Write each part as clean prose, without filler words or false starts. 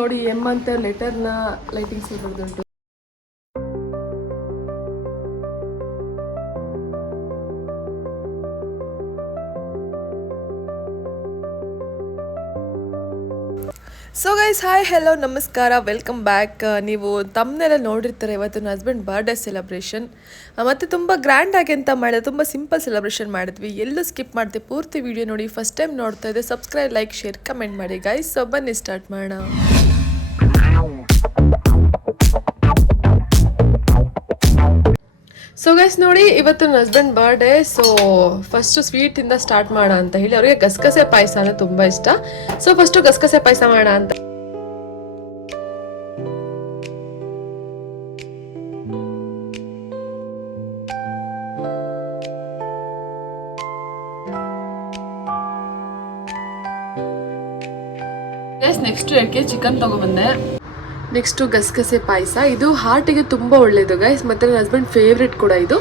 ನೋಡಿ ಎಮ್ ಅಂತ ಲೆಟರ್ನ ಲೈಟಿಂಗ್ಸ್ ಬರ್ದುಂಟು. ಸೊ ಗೈಸ್, ಹಾಯ್, ಹೆಲೋ, ನಮಸ್ಕಾರ, ವೆಲ್ಕಮ್ ಬ್ಯಾಕ್. ನೀವು ತಮ್ಮನೆಲ್ಲ ನೋಡಿರ್ತಾರೆ. ಇವತ್ತು ನನ್ನ ಹಸ್ಬೆಂಡ್ ಬರ್ಡೇ ಸೆಲೆಬ್ರೇಷನ್ ಮತ್ತು ತುಂಬ ಗ್ರ್ಯಾಂಡಾಗಿ ಅಂತ ಮಾಡಿದೆ, ತುಂಬ ಸಿಂಪಲ್ ಸೆಲೆಬ್ರೇಷನ್ ಮಾಡಿದ್ವಿ. ಎಲ್ಲೂ ಸ್ಕಿಪ್ ಮಾಡ್ತೀವಿ, ಪೂರ್ತಿ ವಿಡಿಯೋ ನೋಡಿ. ಫಸ್ಟ್ ಟೈಮ್ ನೋಡ್ತಾ ಇದ್ದೆ, ಸಬ್ಸ್ಕ್ರೈಬ್, ಲೈಕ್, ಶೇರ್, ಕಮೆಂಟ್ ಮಾಡಿ ಗೈಸ್. ಸೊ ಬನ್ನಿ ಸ್ಟಾರ್ಟ್ ಮಾಡೋಣ. ಸೊ ಗೈಸ್ ನೋಡಿ, ಇವತ್ತು ನನ್ನ ಹಸ್ಬೆಂಡ್ ಬರ್ಡೇ. ಸೊ ಫಸ್ಟು ಸ್ವೀಟಿಂದ ಸ್ಟಾರ್ಟ್ ಮಾಡೋಣ ಅಂತ ಹೇಳಿ, ಅವರಿಗೆ ಗಸಗಸೆ ಪಾಯಸ ಅಂದರೆ ತುಂಬ ಇಷ್ಟ. ಸೊ ಫಸ್ಟು ಗಸಗಸೆ ಪಾಯಸ ಮಾಡೋಣ ಅಂತ. ನೆಕ್ಸ್ಟ್ 2 kg ಚಿಕನ್ ತಗೊಬಂದೆ. ನೆಕ್ಸ್ಟು ಗಸಗಸೆ ಪಾಯಸ, ಇದು ಹಾರ್ಟಿಗೆ ತುಂಬ ಒಳ್ಳೆಯದು ಗೈಸ್, ಮತ್ತು ನನ್ನ ಹಸ್ಬೆಂಡ್ ಫೇವ್ರೆಟ್ ಕೂಡ ಇದು.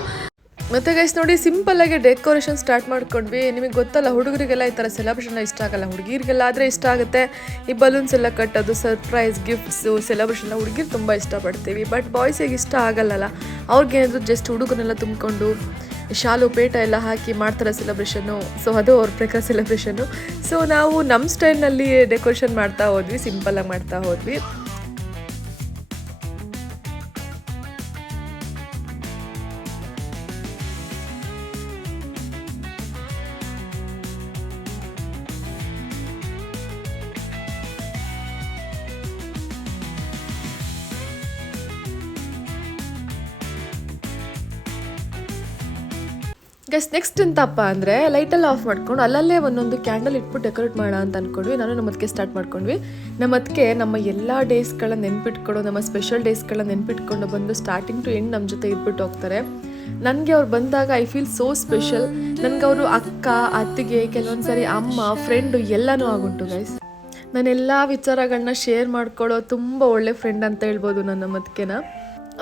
ಮತ್ತು ಗೈಸ್ ನೋಡಿ, ಸಿಂಪಲ್ಲಾಗಿ ಡೆಕೋರೇಷನ್ ಸ್ಟಾರ್ಟ್ ಮಾಡ್ಕೊಂಡ್ವಿ. ನಿಮಗೆ ಗೊತ್ತಲ್ಲ, ಹುಡುಗರಿಗೆಲ್ಲ ಈ ಥರ ಸೆಲೆಬ್ರೇಷನ್ ಇಷ್ಟ ಆಗಲ್ಲ, ಹುಡುಗಿರಿಗೆಲ್ಲ ಆದರೆ ಇಷ್ಟ ಆಗುತ್ತೆ. ಈ ಬಲೂನ್ಸ್ ಎಲ್ಲ ಕಟ್ಟೋದು, ಸರ್ಪ್ರೈಸ್ ಗಿಫ್ಟ್ಸು, ಸೆಲೆಬ್ರೇಷನ್ ಹುಡುಗಿರು ತುಂಬ ಇಷ್ಟಪಡ್ತೀವಿ. ಬಟ್ ಬಾಯ್ಸಿಗೆ ಇಷ್ಟ ಆಗಲ್ಲಲ್ಲ. ಅವ್ರಿಗೇನಾದರೂ ಜಸ್ಟ್ ಹುಡುಗನೆಲ್ಲ ತುಂಬಿಕೊಂಡು ಶಾಲು ಪೇಟ ಎಲ್ಲ ಹಾಕಿ ಮಾಡ್ತಾರೆ ಸೆಲೆಬ್ರೇಷನ್ನು. ಸೊ ಅದು ಅವ್ರ ಪ್ರಕಾರ ಸೆಲೆಬ್ರೇಷನ್ನು. ಸೊ ನಾವು ನಮ್ಮ ಸ್ಟೈಲ್ನಲ್ಲಿ ಡೆಕೋರೇಷನ್ ಮಾಡ್ತಾ ಹೋದ್ವಿ, ಸಿಂಪಲ್ಲಾಗಿ ಮಾಡ್ತಾ ಹೋದ್ವಿ. ಗೈಸ್ ನೆಕ್ಸ್ಟ್ ಎಂತಪ್ಪ ಅಂದರೆ, ಲೈಟೆಲ್ಲ ಆಫ್ ಮಾಡ್ಕೊಂಡು ಅಲ್ಲಲ್ಲೇ ಒಂದೊಂದು ಕ್ಯಾಂಡಲ್ ಇಟ್ಬಿಟ್ಟು ಡೆಕೋರೇಟ್ ಮಾಡೋಣ ಅಂತ ಅಂದ್ಕೊಂಡ್ವಿ. ನಾನು ನಮ್ಮ ಅದಕ್ಕೆ ಸ್ಟಾರ್ಟ್ ಮಾಡ್ಕೊಂಡ್ವಿ. ನಮ್ಮ ಅದಕ್ಕೆ ನಮ್ಮ ಎಲ್ಲ ಡೇಸ್ಗಳನ್ನ ನೆನ್ಪಿಟ್ಕೊಂಡು, ನಮ್ಮ ಸ್ಪೆಷಲ್ ಡೇಸ್ಗಳನ್ನ ನೆನ್ಪಿಟ್ಕೊಂಡು ಬಂದು ಸ್ಟಾರ್ಟಿಂಗ್ ಟು ಎಂಡ್ ನಮ್ಮ ಜೊತೆ ಇದ್ಬಿಟ್ಟು ಹೋಗ್ತಾರೆ. ನನಗೆ ಅವ್ರು ಬಂದಾಗ ಐ ಫೀಲ್ ಸೋ ಸ್ಪೆಷಲ್. ನನಗೆ ಅವರು ಅಕ್ಕ, ಅತ್ತಿಗೆ, ಕೆಲವೊಂದು ಸಾರಿ ಅಮ್ಮ, ಫ್ರೆಂಡು ಎಲ್ಲನೂ ಆಗುಂಟು ಗೈಸ್. ನಾನೆಲ್ಲ ವಿಚಾರಗಳನ್ನ ಶೇರ್ ಮಾಡ್ಕೊಳ್ಳೋ ತುಂಬ ಒಳ್ಳೆ ಫ್ರೆಂಡ್ ಅಂತ ಹೇಳ್ಬೋದು ನನ್ನ ಮತ್ಕೆನ.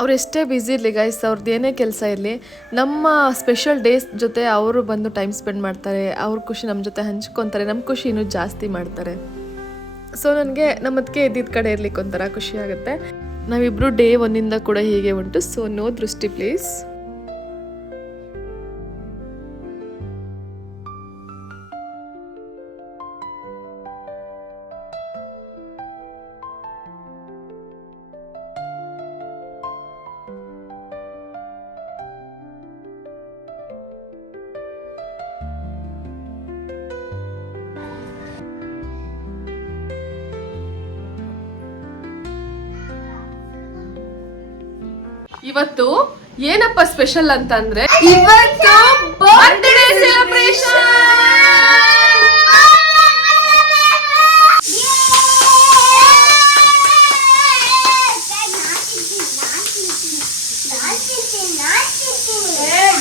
ಅವ್ರು ಎಷ್ಟೇ ಬ್ಯುಸಿ ಇರಲಿ ಗೈಸ್, ಅವ್ರದ್ದು ಏನೇ ಕೆಲಸ ಇರಲಿ, ನಮ್ಮ ಸ್ಪೆಷಲ್ ಡೇಸ್ ಜೊತೆ ಅವರು ಬಂದು ಟೈಮ್ ಸ್ಪೆಂಡ್ ಮಾಡ್ತಾರೆ. ಅವ್ರ ಖುಷಿ ನಮ್ಮ ಜೊತೆ ಹಂಚ್ಕೊತಾರೆ, ನಮ್ಮ ಖುಷಿ ಇನ್ನೂ ಜಾಸ್ತಿ ಮಾಡ್ತಾರೆ. ಸೊ ನನಗೆ ನಮ್ಮದಕ್ಕೆ ಇದ್ದಿದ್ದ ಕಡೆ ಇರ್ಲಿಕ್ಕೆ ಒಂಥರ ಖುಷಿ ಆಗುತ್ತೆ. ನಾವಿಬ್ಬರು ಡೇ 1 ಕೂಡ ಹೀಗೆ ಉಂಟು. ಸೊ ನೋ ದೃಷ್ಟಿ ಪ್ಲೀಸ್. ಇವತ್ತು ಏನಪ್ಪ ಸ್ಪೆಷಲ್ ಅಂತಂದ್ರೆ, ಇವತ್ತು ಬರ್ತ್ಡೇ ಸೆಲೆಬ್ರೇಷನ್.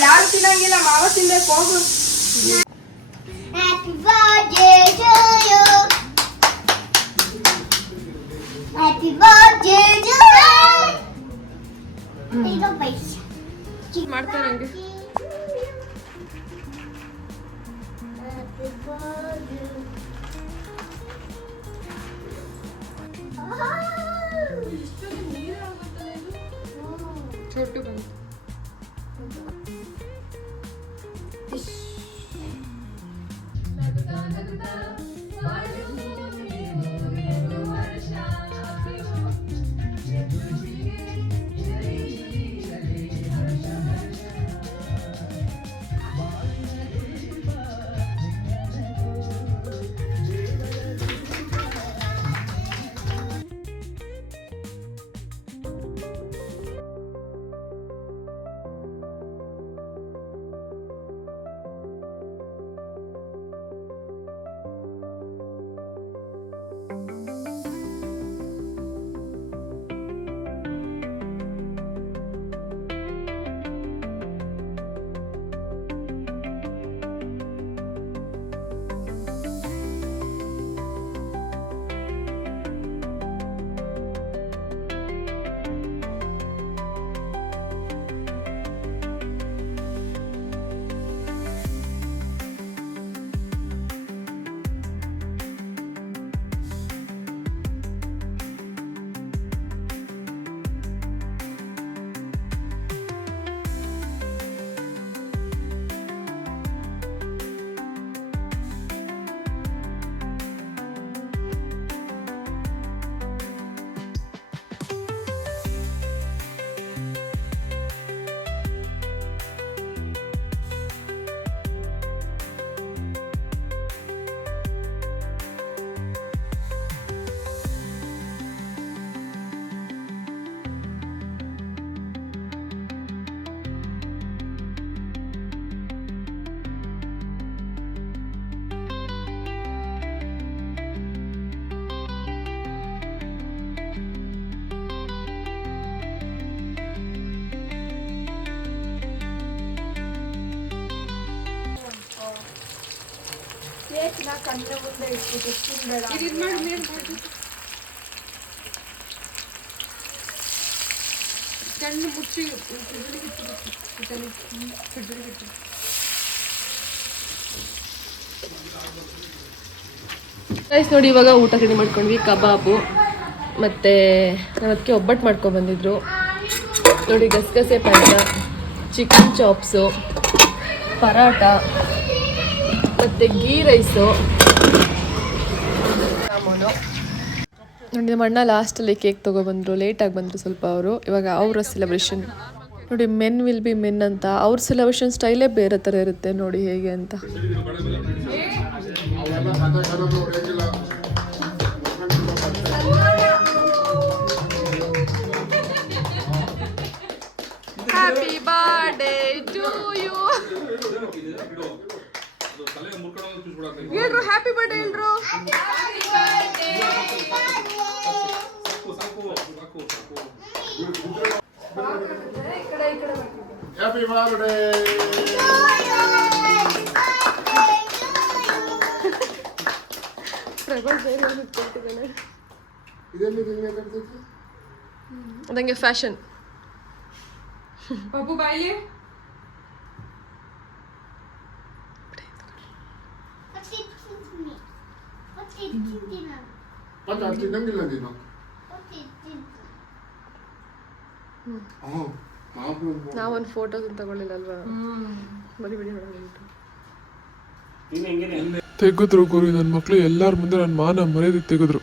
ಯಾರು ತಿನ್ನಂಗಿಲ್ಲ, ಮಾವ ತಿನ್ಬೇಕು, ಹೋಗು. Happy birthday to you. Happy birthday to you. ಮಾಡ್ತಾರೆ. ಕಣ್ಣು ಮುಚ್ಚಿ ಗೈಸ್ ನೋಡಿ ಇವಾಗ ಊಟ ರೆಡಿ ಮಾಡ್ಕೊಂಡ್ವಿ. ಕಬಾಬು ಮತ್ತು ಅದಕ್ಕೆ ಒಬ್ಬಟ್ಟು ಮಾಡ್ಕೊಂಡು ಬಂದಿದ್ರು ನೋಡಿ. ಗಸಗಸೆ ಪಾಯಸ, ಚಿಕನ್ ಚಾಪ್ಸು, ಪರಾಟ ಮತ್ತು ಗೀ ರೈಸು, ಜಾಮೂನು. ನೋಡಿ ನಮ್ಮ ಅಣ್ಣ ಲಾಸ್ಟಲ್ಲಿ ಕೇಕ್ ತೊಗೊಬಂದರು. ಲೇಟಾಗಿ ಬಂದರು ಸ್ವಲ್ಪ ಅವರು. ಇವಾಗ ಅವರ ಸೆಲೆಬ್ರೇಷನ್ ನೋಡಿ. ಮೆನ್ ವಿಲ್ ಬಿ ಮೆನ್ ಅಂತ. ಅವ್ರ ಸೆಲೆಬ್ರೇಷನ್ ಸ್ಟೈಲೇ ಬೇರೆ ಥರ ಇರುತ್ತೆ ನೋಡಿ ಹೇಗೆ ಅಂತ. Happy birthday to you. ಹೇಳ್ರು ಹ್ಯಾಪಿ ಬರ್ಡೇ ಹೇಳ್ರು. Happy birthday! ಅದಂಗೆ ಫ್ಯಾಷನ್. ಬಾಬು ಬಾಯ್ಲಿ ನಾವೊಂದು ಫೋಟೋಸ್ ತಗೊಳ್ಳಿಲ್ಲ ಅಲ್ವಾ? ಬರೀ ಬಿಡಿ ತೆಗೆದ್ರು ಗುರು ನನ್ನ ಮಕ್ಳು ಎಲ್ಲಾರ ಮುಂದೆ ನನ್ನ ಮಾನ ಮರ್ಯಾದೆ ತೆಗೆದ್ರು.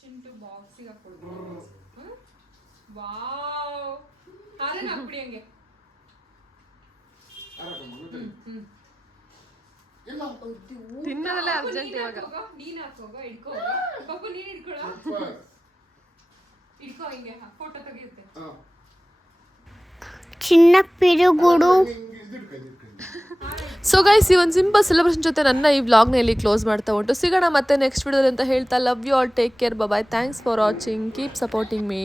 ಚಿಂಟು ಬಾಕ್ಸಿಗೆ ಹಾಕೊಳ್ಬೋದು. ವಾವ್ ಹಾರನ ಅಪ್ಪಡಿ ಹಂಗೆ ತಿನ್ನೋದಲ್ಲೇ ಅರ್ಜೆಂಟ್ ಇವಾಗ. ನೀನ್ ಹಾಕೋಗ ಇಡ್ಕೋ ಪಾಪ ನೀನ್ ಇಡ್ಕೊಳ ಇಡ್ಕೋ ಹಿಂಗೆ ಫೋಟೋ ತೆಗೆಯುತ್ತೆ. ಚಿನ್ನ ಪಿರುಗುಡು. ಸೊ ಗೈಸ್, ಈ ಒಂದು ಸಿಂಪಲ್ ಸೆಲೆಬ್ರೇಷನ್ ಜೊತೆ ನನ್ನ ಈ ವ್ಲಾಗ್ನ ಇಲ್ಲಿ ಕ್ಲೋಸ್ ಮಾಡ್ತಾ ಉಂಟು. ಸಿಗೋಣ ಮತ್ತೆ ನೆಕ್ಸ್ಟ್ ವಿಡಿಯೋದಲ್ಲಿ ಅಂತ ಹೇಳ್ತಾ love you all. Take care. Bye. Thanks for watching. Keep supporting me.